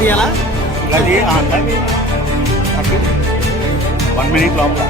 తీయాలా? 1 minute లోపల.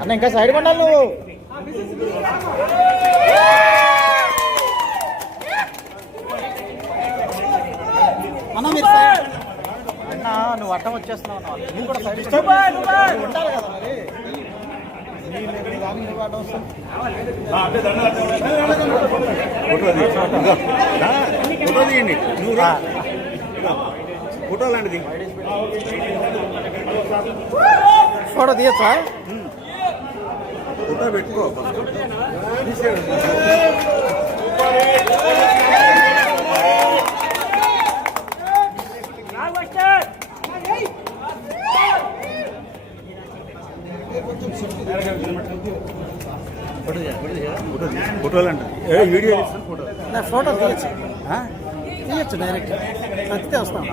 అన్న ఇంకా సైడ్ కొండాలి నువ్వు. అన్న మీరు అన్న నువ్వు అట్టం వచ్చేస్తున్నావు నువ్వు కూడా సైడ్ ఉండాలి కదా మరి. ఫోటో తీయండి నువ్వు ఫోటో లాంటిది ఫోటో తీయచ్చా? ఫోటో పెట్టుకో. ఫోటోలు అంటే వీడియో ఫోటో తీయచ్చు తీయచ్చు డైరెక్ట్ నచ్చితే వస్తాం.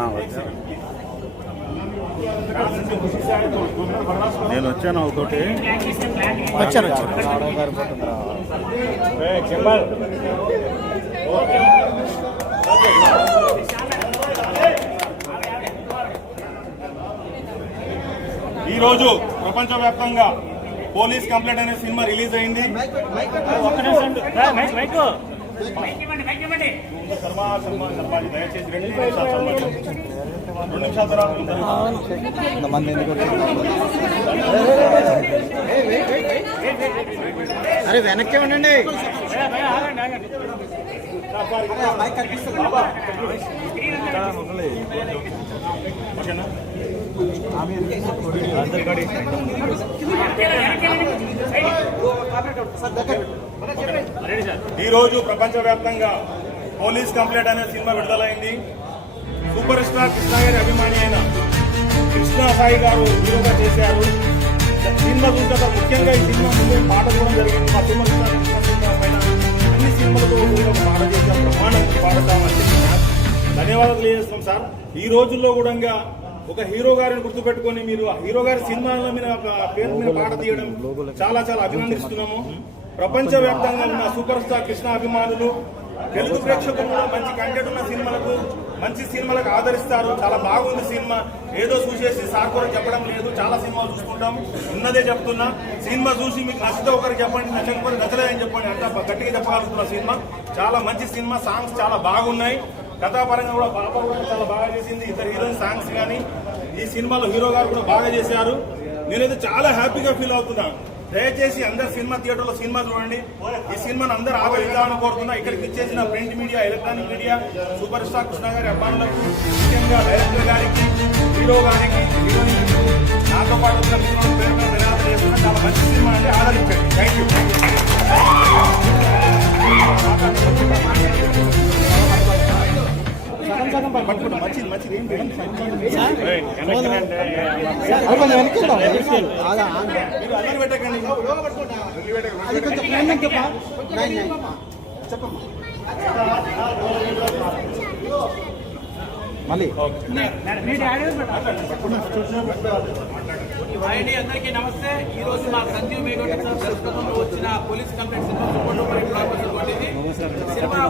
నేను వచ్చాను ఒకటి వచ్చాను ఈరోజు ప్రపంచవ్యాప్తంగా పోలీస్ కంప్లైంట్ అనే సినిమా రిలీజ్ అయింది. దయచేసి 2 నిమిషాల తర్వాత అరే వెనక్కే ఉండండి. ఈరోజు ప్రపంచవ్యాప్తంగా పోలీస్ కంప్లైంట్ అనే సినిమా విడుదలైంది. సూపర్ స్టార్ కృష్ణ గారి అభిమాని అయిన కృష్ణ సాయి గారు హీరోగా చేశారు. సినిమా చూసాక ముఖ్యంగా ఈ సినిమా ముందు పాట కూడా జరిగింది. మా సూపర్ స్టార్ కృష్ణ సినిమా పైన అన్ని సినిమాలతో ఒక పాట చేసాం. ప్రమాణం పాడతామని ధన్యవాదాలు తెలియజేస్తాం సార్. ఈ రోజుల్లో కూడా ఒక హీరో గారిని గుర్తుపెట్టుకొని మీరు ఆ హీరో గారి సినిమాల మీద పేరు మీద పాట తీయడం చాలా చాలా అభినందిస్తున్నాము. ప్రపంచవ్యాప్తంగా ఉన్న సూపర్ స్టార్ కృష్ణ అభిమానులు తెలుగు ప్రేక్షకులు కూడా మంచి కంటెంట్ ఉన్న సినిమాలకు మంచి సినిమాలకు ఆదరిస్తారు. చాలా బాగుంది సినిమా. ఏదో చూసేసి సార్ కూడా చెప్పడం లేదు. చాలా సినిమాలు చూసుకుంటాం. ఉన్నదే చెప్తున్నా. సినిమా చూసి మీకు నచ్చితే ఒకరికి చెప్పండి, నచ్చకపోతే నచ్చలేదని చెప్పండి. అంతా గట్టిగా చెప్పగలుగుతున్న సినిమా. చాలా మంచి సినిమా. సాంగ్స్ చాలా బాగున్నాయి. కథాపరంగా కూడా పాప కూడా చాలా బాగా చేసింది. ఇద్దరు హీరోయిన్ సాంగ్స్ కానీ ఈ సినిమాలో హీరో గారు కూడా బాగా చేశారు. నేనైతే చాలా హ్యాపీగా ఫీల్ అవుతున్నాను. దయచేసి అందరు సినిమా థియేటర్లో సినిమా చూడండి. ఈ సినిమాను అందరూ ఆదరిద్దామని కోరుతున్నా. ఇక్కడికి ఇచ్చేసిన print media, electronic media, super star Krishna గారి అభిమానులకు, ముఖ్యంగా డైరెక్టర్ గారికి, హీరో గారికి, హీరోయిన్లకు, నాతో పాటు ఉన్న మిత్రుల పేరు మీద ధన్యవాదాలు చేస్తున్నా. చాలా మంచి సినిమా అంటే ఆదరించండి. Thank you. మంచిది మంచిది ఏం పెట్టకండి. మళ్ళీ అందరికీ నమస్తే. ఈ రోజు మా సంజీవ్ మేఘోటి దర్శకత్వంలో వచ్చిన పోలీస్ కంప్లైంట్ సినిమా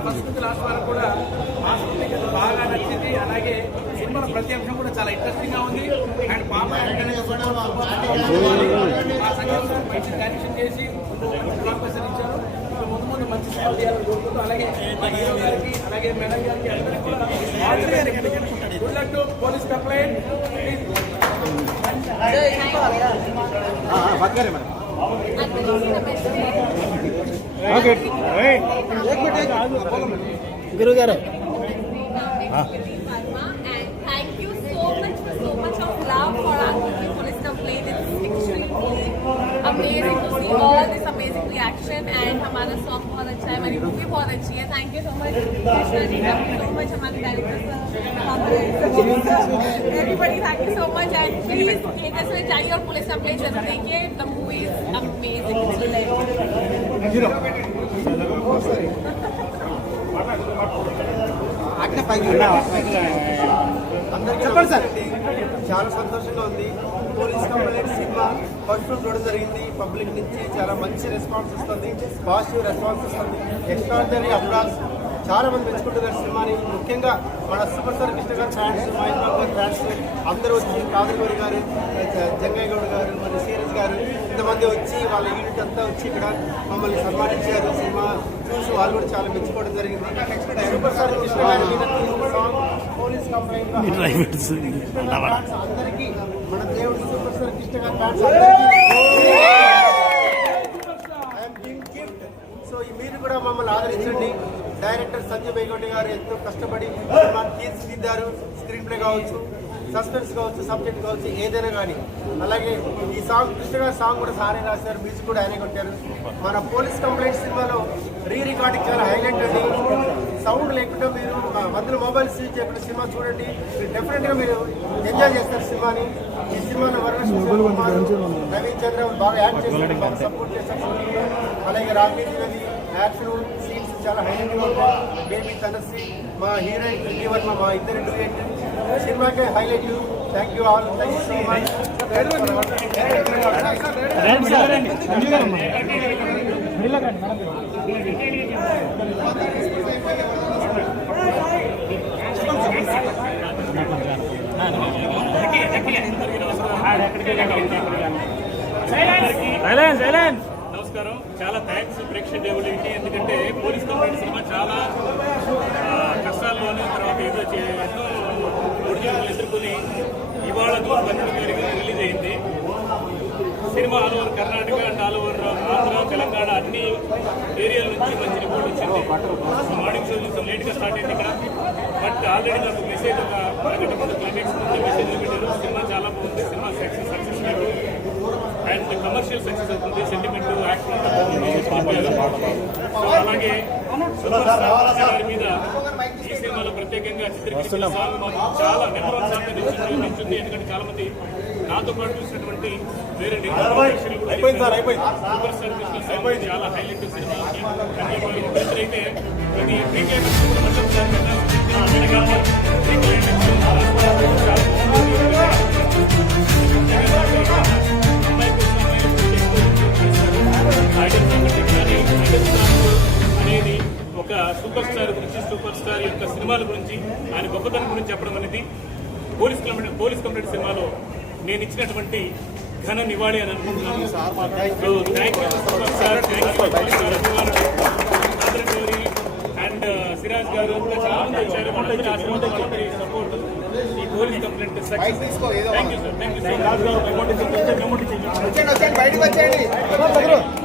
ఫస్ట్ నుంచి లాస్ట్ వరకు కూడా మా స్కూల్కి బాగా నచ్చింది. అలాగే సినిమాలో ప్రతి అంశం కూడా చాలా ఇంట్రెస్టింగ్ గా ఉంది. అండ్ పాప మా సంజీవ్ మంచి డైరెక్షన్ చేసి ఇచ్చారు. ముందు ముందు మంచి సినిమా చేయాలని కోరుకుంటూ అలాగే హీరో గారికి అలాగే మేడం గారికి అందరికీ కూడా good luck to police complaint. గురువు గారు thank you so much of love for our police complaint. It's extremely amazing to see all this amazing reaction and हमारा song बहुत अच्छा है, हमारी मूवी बहुत अच्छी है. Thank you so much Krishna ji, thank you so much हमारे director sir. Everybody, thank you so much, and please theaters में जाइए और पुलिस कंप्लेंट जरूर देखिए. The movie is amazing. చెప్పండి సార్. చాలా సంతోషంగా ఉంది. Police complaint cinema first show చూడడం జరిగింది. పబ్లిక్ నుంచి చాలా మంచి రెస్పాన్స్ వస్తుంది, పాజిటివ్ రెస్పాన్స్ వస్తుంది. ఎక్స్ట్రాడినరీ అప్లాస్, చాలా మంది మెచ్చుకుంటున్నారు సినిమాని. ముఖ్యంగా మన సూపర్ స్టార్ కృష్ణ గారు ఫ్యాన్స్, మహేష్ బాబు గారు ఫ్యాన్స్ అందరూ వచ్చి, కాదరగౌరి గారు, జంగయ్య గౌడ్ గారు, మరి సీరియస్ గారు, ఇంతమంది వచ్చి వాళ్ళ యూనిట్ అంతా వచ్చి ఇక్కడ మమ్మల్ని సన్మానించారు. సినిమా చూసి వాళ్ళు కూడా చాలా మెచ్చుకోవడం జరిగింది. సూపర్ స్టార్ కృష్ణ గారు సాంగ్ పోలీస్ కంప్లైంట్ అందరికీ, మన దేవుడు సూపర్ స్టార్ కృష్ణ గారు ఫ్యాన్స్ అందరికీ సో మీరు కూడా మమ్మల్ని ఆదరించండి. డైరెక్టర్ సంజయ్ బైగోటి గారు ఎంతో కష్టపడి సినిమాని తీర్చిదిద్దారు. స్క్రీన్ ప్లే కావచ్చు, సస్పెన్స్ కావచ్చు, సబ్జెక్ట్ కావచ్చు, ఏదైనా కానీ. అలాగే ఈ సాంగ్ కృష్ణ గారి సాంగ్ కూడా సారే రాశారు, మ్యూజిక్ కూడా ఆయనే కొట్టారు. మన పోలీస్ కంప్లైంట్ సినిమాలో రికార్డింగ్ చాలా హైలైట్ అండి. సౌండ్ లేకుండా మీరు మధ్యలో మొబైల్స్ యూజ్ చేయకుండా సినిమా చూడండి, డెఫినెట్గా మీరు ఎంజాయ్ చేస్తారు సినిమాని. ఈ సినిమాలో నవీన్ చంద్ర బాగా యాక్ట్ చేస్తారు, బాగా సపోర్ట్ చేస్తారు. అలాగే రాకేష్ రవి యాక్షన్ సీన్స్ చాలా హైలైట్గా ఉంటాయి. బేబీ తనశ్రీ, మా హీరోయిన్ ప్రీతి వర్మ, మా ఇద్దరు డూయెట్ సినిమాకే highlight. Thank you all, thank you so much. నమస్కారం. చాలా థ్యాంక్స్ ప్రేక్షక దేవుడికి, ఎందుకంటే పోలీస్ కంప్లైంట్ సినిమా చాలా కష్టాల్లోనే తర్వాత ఎన్నో ఒడిదుడుకులు ఎదుర్కొని ఇవాళ జూన్ 12 రిలీజ్ అయింది. Cinema all over Karnataka and all over Andhra, Telangana అన్ని ఏరియాల నుంచి మంచి రిపోర్ట్ వచ్చింది. మార్నింగ్ షో చూసాం, లేట్గా స్టార్ట్ అయింది ఇక్కడ. బట్ ఆల్రెడీ నాకు మెసేజ్ ఒక అరగంట ముందు క్లైమాక్స్ ముందు మెసేజ్ పెట్టారు. సినిమా చాలా బాగుంది, cinema success and commercial success అవుతుంది, సెంటిమెంట్ యాక్షన్ అలాగే సూపర్ స్టార్ మీద ఈ సినిమాలో ప్రత్యేకంగా చిత్రీకరించిన సాంగ్ మాత్రం చాలా నెంబర్ 1 సాంగ్ నిలిచింది. ఎందుకంటే చాలా మంది నాతో పాటు చూసినటువంటి వేరే సూపర్ స్టార్ కృష్ణ సాంగ్ చాలా హైలైట్ సినిమా. అయితే ఇది ప్రీ క్లైమాక్స్ అనేది ఒక సూపర్ స్టార్ గురించి, సూపర్ స్టార్ యొక్క సినిమాల గురించి, ఆయన గొప్పతనం గురించి చెప్పడం అనేది పోలీస్ కంప్లైంట్ సినిమాలో నేను ఇచ్చినటువంటి ఘన నివాళి అని అనుకుంటున్నాను. So thank you super star, thank you police star అభిమానులు చంద్రగౌరి అండ్ సిరాజ్ గారు అంతా చాలా మంది వచ్చారు. వాళ్ళందరి ఆశీర్వాదం, వాళ్ళందరి సపోర్ట్ ఈ police complaint success. Thank you sir, thank you so much.